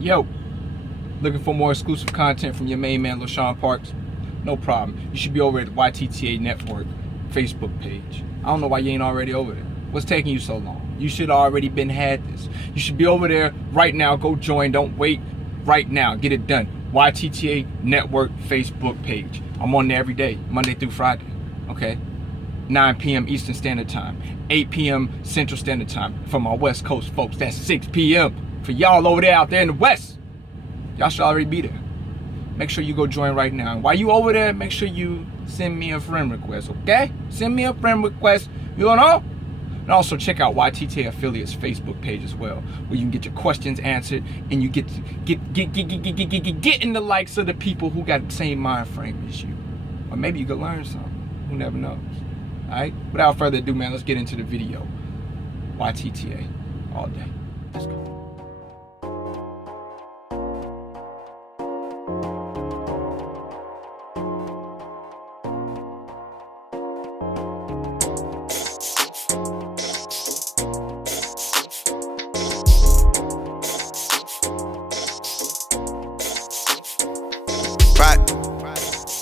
Yo, looking for more exclusive content from your main man, LoShawn Parks? No problem. You should be over at the YTTA Network Facebook page. I don't know why you ain't already over there. What's taking you so long? You should already been had this. You should be over there right now. Go join. Don't wait. Right now. Get it done. YTTA Network Facebook page. I'm on there every day, Monday through Friday. Okay? 9 p.m. Eastern Standard Time, 8 p.m. Central Standard Time. For my West Coast folks, that's 6 p.m. For y'all over there out there in the West, y'all should already be there. Make sure you go join right now. And while you over there, make sure you send me a friend request, okay? Send me a friend request, you know? And also check out YTTA Affiliates Facebook page as well, where you can get your questions answered and you get in the likes of the people who got the same mind frame as you. Or maybe you could learn something. Who never knows? Alright? Without further ado, man, let's get into the video. YTTA all day. Let's go.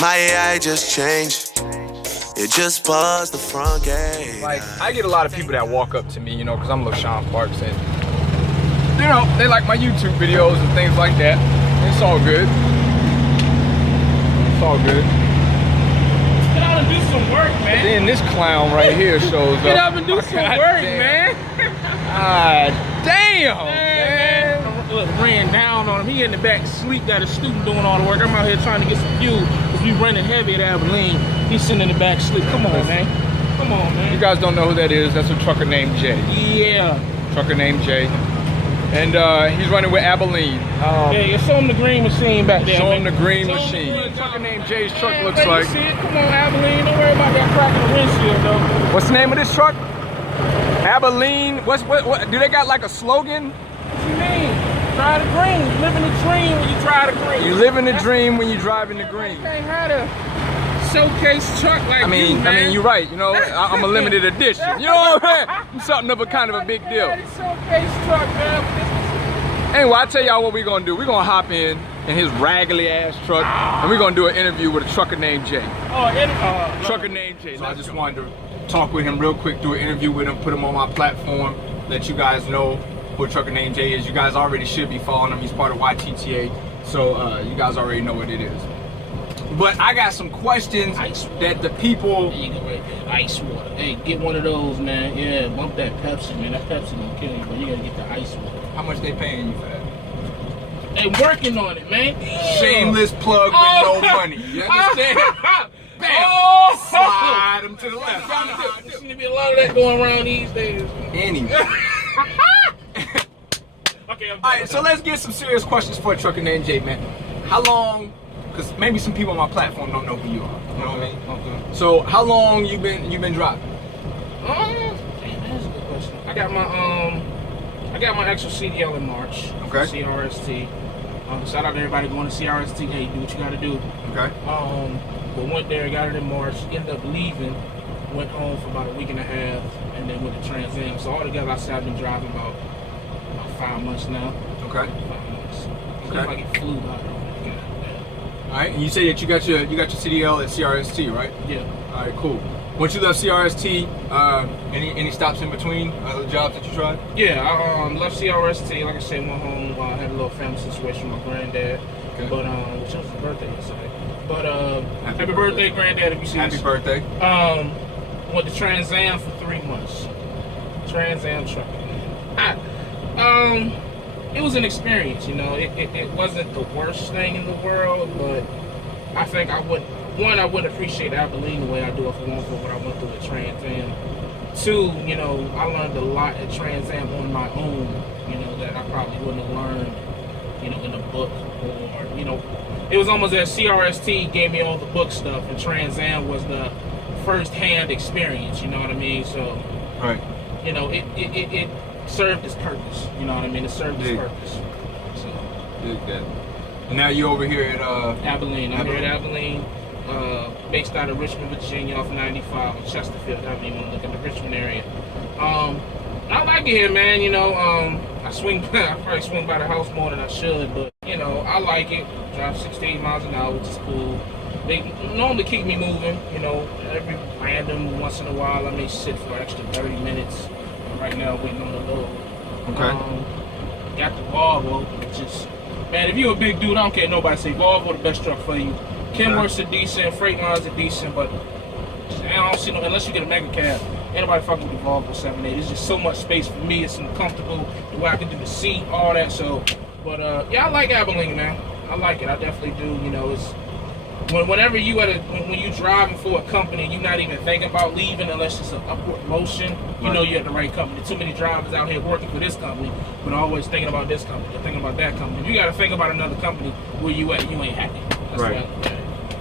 My AI just changed. It just buzzed the front gate. Like, I get a lot of people that walk up to me, you know, because I'm LoShawn Parks, and you know, they like my YouTube videos and things like that. It's all good. It's all good. Get out and do some work, man. But then this clown right here shows up. Get up and do some work, man. Ah, damn, man. Look, ran down on him. He in the back sleep, got a student doing all the work. I'm out here trying to get some fuel because we running heavy at Abilene. He's sitting in the back sleep. Come on, man. Come on, man. You guys don't know who that is. That's a trucker named Jay. Yeah. Trucker named Jay. And he's running with Abilene. Yeah, show him the green machine back there. Show him the green Show machine. Him the Trucker named Jay's truck man, looks man, like. You see it? Come on, Abilene. Don't worry about that crack in the windshield, though. What's the name of this truck? Abilene. What? Do they got like a slogan? What you mean? Try the green. You live in the dream when you try the green. You live in the dream when you drive in the green. You can't have a showcase truck like I mean, you're right. You know, I'm a limited edition. You know what I'm saying? I'm something of a kind of a big deal. Showcase truck, man. Anyway, I tell y'all what we're gonna do. We're gonna hop in his raggedy ass truck, and we're gonna do an interview with a trucker named Jay. Trucker named Jay. So I just wanted to talk with him real quick, do an interview with him, put him on my platform, let you guys know who a trucker named Jay is. You guys already should be following him. He's part of YTTA, so you guys already know what it is. But I got some questions that the people. There you go, right there. Ice water. Hey, get one of those, man. Yeah, bump that Pepsi, man. That Pepsi gonna kill you, but you gotta get the ice water. How much they paying you for that? They working on it, man. Shameless plug with no money. You understand? Bam! Slide them to the left. There seems to be a lot of that going around these days. Anyway. Okay, Alright, so let's get some serious questions for a trucker named Jay, man. How long, because maybe some people on my platform don't know who you are. You know what I mean? Okay. So how long you been driving? Damn, that's a good question. I got my actual CDL in March. Okay. CRST. Shout out to everybody going to CRST. Hey, do what you gotta do. Okay. But went there, got it in March, ended up leaving, went home for about a week and a half, and then went to Trans Am. So altogether, I say I've been driving about 5 months now. Okay. 5 months. Seems Okay. like it flew by. Alright, and you say that you got your CDL at CRST, right? Yeah. Alright, cool. Once you left CRST, any stops in between other jobs that you tried? Yeah, I left CRST, like I said, went home, had a little family situation with my granddad. Okay. But which was his birthday yesterday. But happy birthday, granddad, if you see Happy this. birthday. Went to Trans Am for 3 months. Trans Am trucking. It was an experience, you know. It wasn't the worst thing in the world, but I think I would appreciate Abilene the way I do if it weren't for what I went through at Trans Am. 2, you know, I learned a lot at Trans Am on my own, you know, that I probably wouldn't have learned, you know, in a book, or, you know, it was almost as CRST gave me all the book stuff, and Trans Am was the first-hand experience, you know what I mean? So, Right. you know, it served its purpose, you know what I mean? It served its purpose. So, And now you over here at Abilene. I'm here at Abilene, based out of Richmond, Virginia, off 95 in Chesterfield. I don't even want to look in the Richmond area. I like it here, man. You know, I probably swing by the house more than I should, but you know, I like it. Drive 68 miles an hour, which is cool. They normally keep me moving. You know, every random once in a while, I may sit for an extra 30 minutes. Right now, waiting on the load. Okay. Got the Volvo, which is, man, if you're a big dude, I don't care nobody say Volvo the best truck for you. Kenworths are decent, Freightlines are decent, but I don't see no, unless you get a mega cab. Ain't nobody fucking with the Volvo 780. It's just so much space for me. It's comfortable. The way I can do the seat, all that. So, but yeah, I like Abilene, man. I like it. I definitely do. You know, it's whenever you when you driving for a company, you're not even thinking about leaving unless it's an upward motion. You know you're at the right company. Too many drivers out here working for this company, but always thinking about this company, thinking about that company. If you got to think about another company, where you at, you ain't happy. That's right.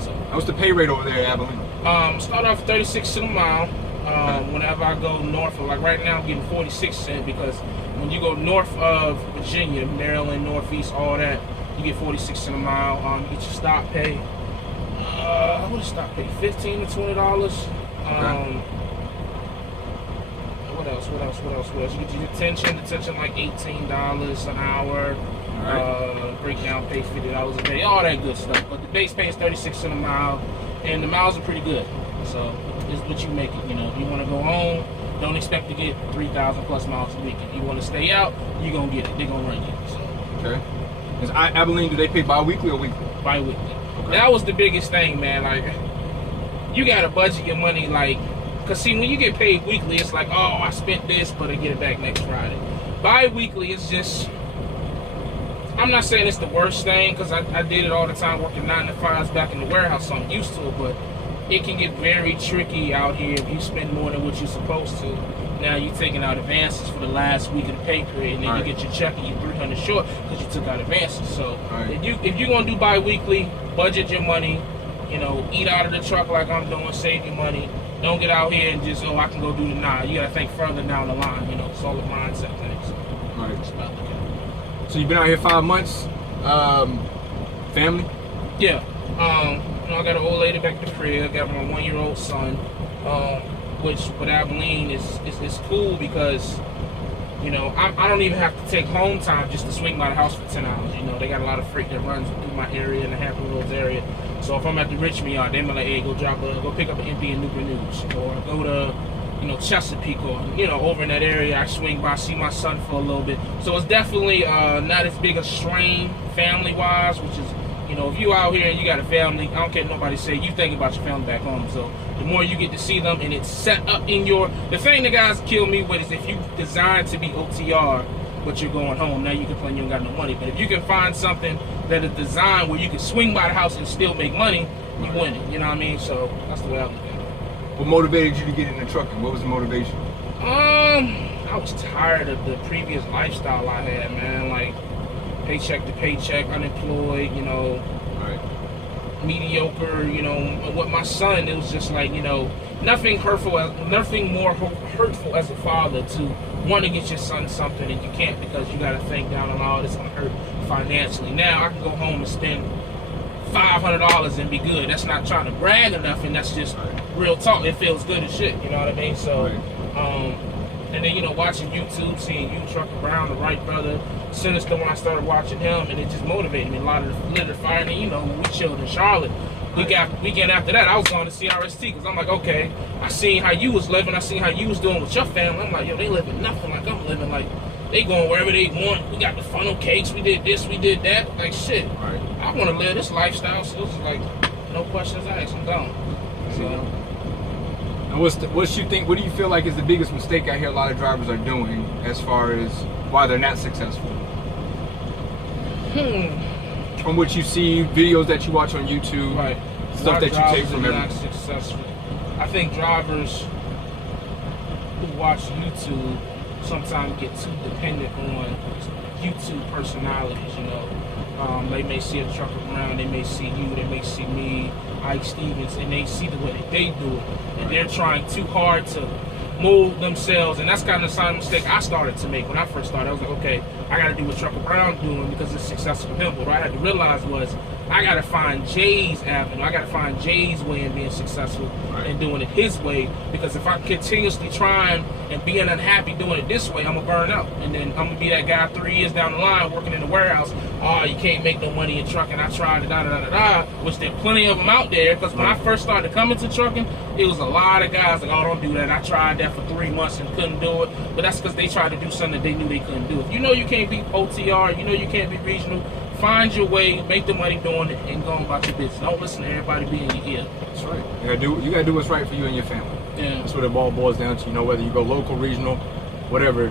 So, what's the pay rate over there at Abilene? Start off 36 cents a mile. Whenever I go north, like right now, I'm getting 46 cents because when you go north of Virginia, Maryland, Northeast, all that, you get 46 cents a mile. You get your stop pay. What is stop pay? $15 to $20. What else? You get your detention like $18 an hour. Right. Breakdown pay $50 a day, all that good stuff. But the base pay is 36 cents a mile, and the miles are pretty good. So it's what you make it. You know, if you want to go home, don't expect to get 3,000 plus miles a week. If you want to stay out, you're gonna get it. They're gonna run you. So. Okay. Is Abilene, do they pay bi-weekly or weekly? Bi-weekly. Okay. That was the biggest thing, man. Like, you gotta budget your money, like, cause see, when you get paid weekly, it's like, oh, I spent this, but I get it back next Friday. Bi-weekly is just, I'm not saying it's the worst thing, cause I did it all the time, working 9 to 5s back in the warehouse, so I'm used to it, but it can get very tricky out here if you spend more than what you're supposed to. Now you're taking out advances for the last week of the pay period, and then you get your check and you're 300 short because you took out advances. So if you're gonna do bi-weekly, budget your money. You know, eat out of the truck like I'm doing, save your money. Don't get out here and just, oh, I can go do the 9. You gotta think further down the line. You know, it's all a mindset thing. So it's about looking at it. So you've been out here 5 months. Family? Yeah. You know, I got an old lady back at the crib. Got my 1-year-old son. Which with Abilene is cool because, you know, I don't even have to take home time just to swing by the house for 10 hours. You know, they got a lot of freight that runs through my area and the Happy Roads area. So if I'm at the Richmond yard, they might like, hey, go pick up an empty in Newport News, or go to, you know, Chesapeake, or, you know, over in that area. I swing by, see my son for a little bit. So it's definitely not as big a strain family-wise, which is, you know, if you out here and you got a family, I don't care what nobody say, you think about your family back home. So the more you get to see them and it's set up in the thing the guys kill me with is if you design to be OTR, but you're going home, now you complain you don't got no money. But if you can find something that is designed where you can swing by the house and still make money, you win it. You know what I mean? So that's the way I look at it. What motivated you to get into trucking? What was the motivation? I was tired of the previous lifestyle I had, man. Like, paycheck to paycheck, unemployed, you know, mediocre, you know. With my son, it was just like, you know, nothing more hurtful as a father to want to get your son something and you can't because you got to think down on all this gonna hurt financially. Now I can go home and spend $500 and be good. That's not trying to brag or nothing. That's just real talk. It feels good as shit. You know what I mean? So, and then, you know, watching YouTube, seeing you, Trucker Brown, the Wright brother, Sinister, when I started watching him, and it just motivated me. A lot of the lit fire. And, you know, when we chilled in Charlotte, weekend after that, I was going to CRST because I'm like, okay, I seen how you was living. I seen how you was doing with your family. I'm like, yo, they living nothing like I'm living. Like, they going wherever they want. We got the funnel cakes. We did this. We did that. Like, shit. I want to live this lifestyle. So it's like, no questions asked. I'm gone. So. And what do you feel like is the biggest mistake I hear a lot of drivers are doing as far as why they're not successful? From what you see, videos that you watch on YouTube, stuff that you take from everyone. Not successful. I think drivers who watch YouTube sometimes get too dependent on YouTube personalities, you know. They may see a Trucker Brown, they may see you, they may see me, Ike Stevens, and they see the way that they do it. And they're trying too hard to mold themselves, and that's kind of the same mistake I started to make when I first started. I was like, okay, I got to do what Trucker Brown doing because it's successful for him. But what I had to realize was I gotta find Jay's avenue. I gotta find Jay's way in being successful and doing it his way. Because if I continuously trying and being unhappy doing it this way, I'm gonna burn out. And then I'm gonna be that guy 3 years down the line working in the warehouse. Oh, you can't make no money in trucking. I tried which there are plenty of them out there. Because when I first started coming to trucking, it was a lot of guys like, oh, don't do that. I tried that for 3 months and couldn't do it. But that's because they tried to do something that they knew they couldn't do. If you know you can't be OTR, you know you can't be regional, find your way, make the money doing it, and go about your business. Don't listen to everybody being in your ear. That's right. You gotta do what's right for you and your family. Yeah. That's what it all boils down to. You know, whether you go local, regional, whatever.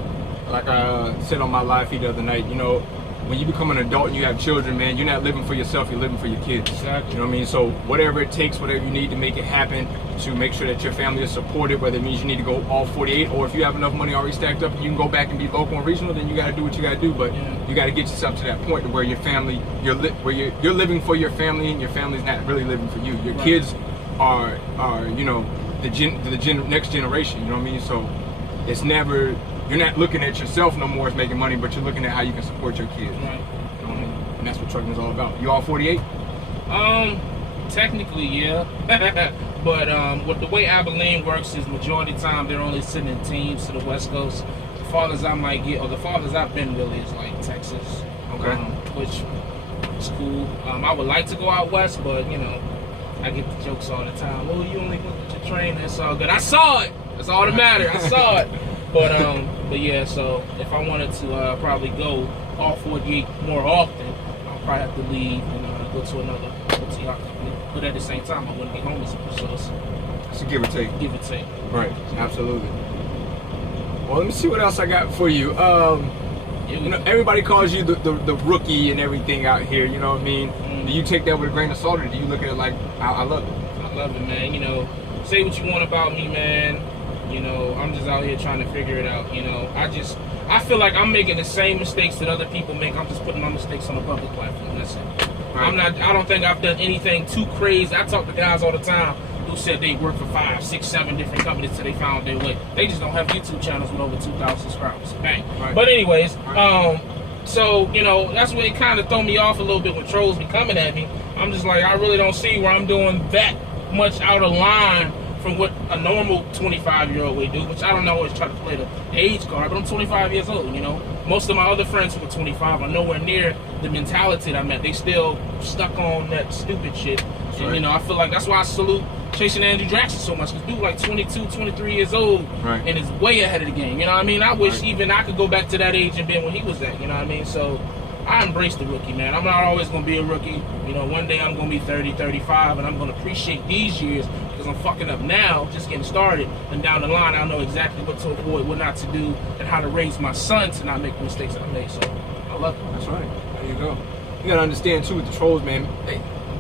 Like I said on my live feed the other night, you know, when you become an adult and you have children, man, you're not living for yourself, you're living for your kids. Exactly. You know what I mean? So whatever it takes, whatever you need to make it happen, to make sure that your family is supported, whether it means you need to go all 48, or if you have enough money already stacked up and you can go back and be local and regional, then you got to do what you got to do. But you got to get yourself to that point where your family, you're living for your family, and your family's not really living for you. Your kids are you know, the next generation. You know what I mean? So it's never, you're not looking at yourself no more as making money, but you're looking at how you can support your kids. Right. You know what I mean? And that's what trucking is all about. You all 48? Technically, yeah. But what the way Abilene works is majority of the time they're only sending teams to the West Coast. The farthest I might get, or the farthest I've been really, is like Texas. Okay. Which is cool. I would like to go out west, but you know, I get the jokes all the time. Oh, you only look at your train. That's all good. I saw it. That's all that matters. I saw it. But yeah. So if I wanted to probably go all 48 more often, I'll probably have to leave and go to another OTR company. But at the same time, I wouldn't be homeless. So It's a give or take. Give or take. Right. Absolutely. Well, let me see what else I got for you. You know, everybody calls you the rookie and everything out here. You know what I mean? Do you take that with a grain of salt, or do you look at it like, I love it? I love it, man. You know, say what you want about me, man. You know, I'm just out here trying to figure it out. You know, I feel like I'm making the same mistakes that other people make. I'm just putting my mistakes on a public platform. That's it. Right. I don't think I've done anything too crazy. I talk to guys all the time who said they worked for 5, 6, 7 different companies till they found their way. They just don't have YouTube channels with over 2,000 subscribers. Bang. Right. But anyways, so, you know, that's what it kind of throw me off a little bit when trolls be coming at me. I'm just like, I really don't see where I'm doing that much out of line from what a normal 25-year-old would do, which I don't always try to play the age card, but I'm 25 years old, you know. Most of my other friends who are 25 are nowhere near the mentality that I'm at. They still stuck on that stupid shit. Right. And, you know, I feel like that's why I salute chasing Andrew Jackson so much, because dude like 22, 23 years old, and is way ahead of the game. You know what I mean? I wish even I could go back to that age and been when he was at, you know what I mean? So I embrace the rookie, man. I'm not always going to be a rookie. You know, one day I'm going to be 30, 35, and I'm going to appreciate these years because I'm fucking up now, just getting started. And down the line, I'll know exactly what to avoid, what not to do, and how to raise my son to not make the mistakes I made. So I love it. That's right. There you go. You got to understand, too, with the trolls, man,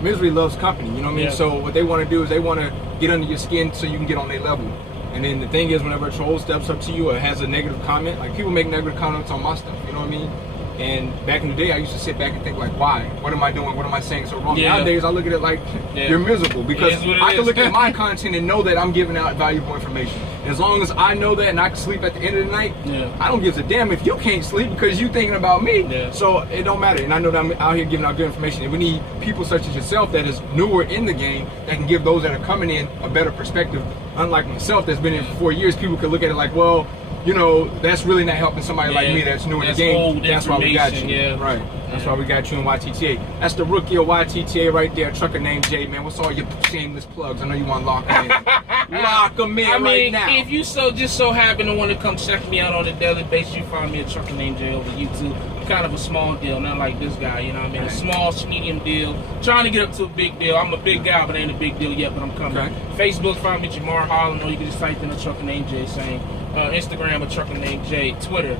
misery loves company. You know what I mean? Yeah. So what they want to do is they want to get under your skin so you can get on their level. And then the thing is, whenever a troll steps up to you or has a negative comment, like people make negative comments on my stuff, you know what I mean? And back in the day, I used to sit back and think like, why? What am I doing? What am I saying so wrong? Yeah. Nowadays, I look at it like, you're miserable, because I can look at my content and know that I'm giving out valuable information. And as long as I know that and I can sleep at the end of the night, I don't give a damn if you can't sleep because you're thinking about me. Yeah. So it don't matter. And I know that I'm out here giving out good information. And we need people such as yourself that is newer in the game that can give those that are coming in a better perspective. Unlike myself that's been in for 4 years, people could look at it like, well, you know, that's really not helping somebody like me that's new in the game. That's why we got you. Right. That's why we got you in YTTA. That's the rookie of YTTA right there, trucker named Jay, man. What's all your shameless plugs? I know you want to lock them in. Lock them in right now. If you just so happen to want to come check me out on a daily basis, you find me a trucker named Jay over YouTube. I'm kind of a small deal, not like this guy, you know what I mean? A small, medium deal. Trying to get up to a big deal. I'm a big guy, but ain't a big deal yet, but I'm coming. Okay. Facebook, find me Jamar Holland, or you can just type in a trucker named Jay saying. Instagram, a trucker named Jay. Twitter,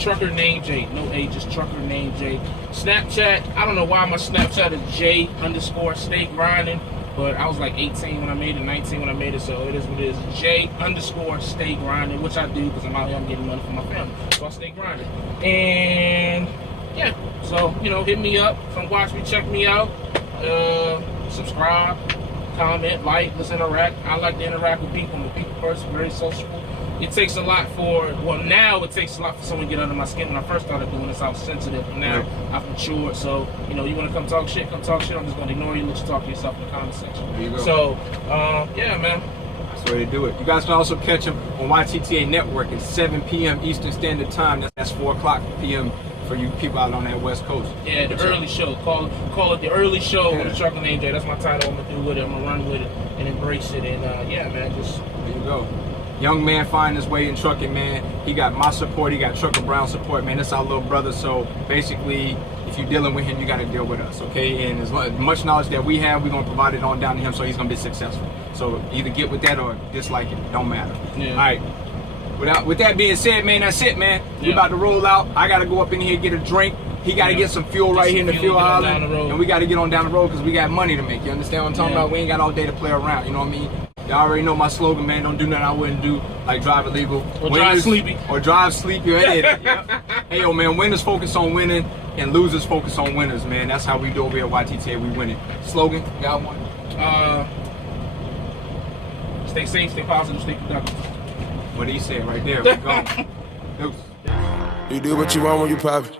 trucker named Jay. No A, just trucker named Jay. Snapchat, I don't know why my Snapchat is J_stay grinding, but I was like 18 when I made it, 19 when I made it, so it is what it is. J_stay grinding, which I do because I'm out here, I'm getting money for my family, so I stay grinding. And yeah, so you know, hit me up, come watch me, check me out, subscribe, comment, like, let's interact. I like to interact with people. I'm a people person, very sociable. it takes a lot for, well, now it takes a lot for someone to get under my skin. When I first started doing this, I was sensitive, but now I've matured. So, you know, you want to come talk shit, come talk shit. I'm just going to ignore you, let you talk to yourself in the comment section. There you go. So, yeah, man. That's the way to do it. You guys can also catch him on YTTA Network at 7 p.m. Eastern Standard Time. That's 4 o'clock p.m. for you people out on that West Coast. Yeah, the early show. Call it the early show with the Trucker Named Jay. That's my title. I'm going to do with it. I'm going to run with it and embrace it. And, yeah, man, just... There you go. Young man finding his way in trucking, man. He got my support. He got Trucker Brown support, man. That's our little brother. So basically, if you're dealing with him, you got to deal with us, okay? And as much knowledge that we have, we're going to provide it on down to him so he's going to be successful. So either get with that or dislike it. Don't matter. Yeah. All right. With that being said, man, that's it, man. We about to roll out. I got to go up in here, get a drink. He got to get some fuel right here in the fuel island. And we got to get on down the road because we got money to make. You understand what I'm talking about? We ain't got all day to play around. You know what I mean? Y'all already know my slogan, man. Don't do nothing I wouldn't do, like drive illegal. Or drive sleepy. Or drive sleepy. Hey, yo, man, winners focus on winning and losers focus on winners, man. That's how we do over here at YTTA. We win it. Slogan, got one? Stay safe, stay positive, stay productive. What he said right there. We go. You do what you want when you pop it.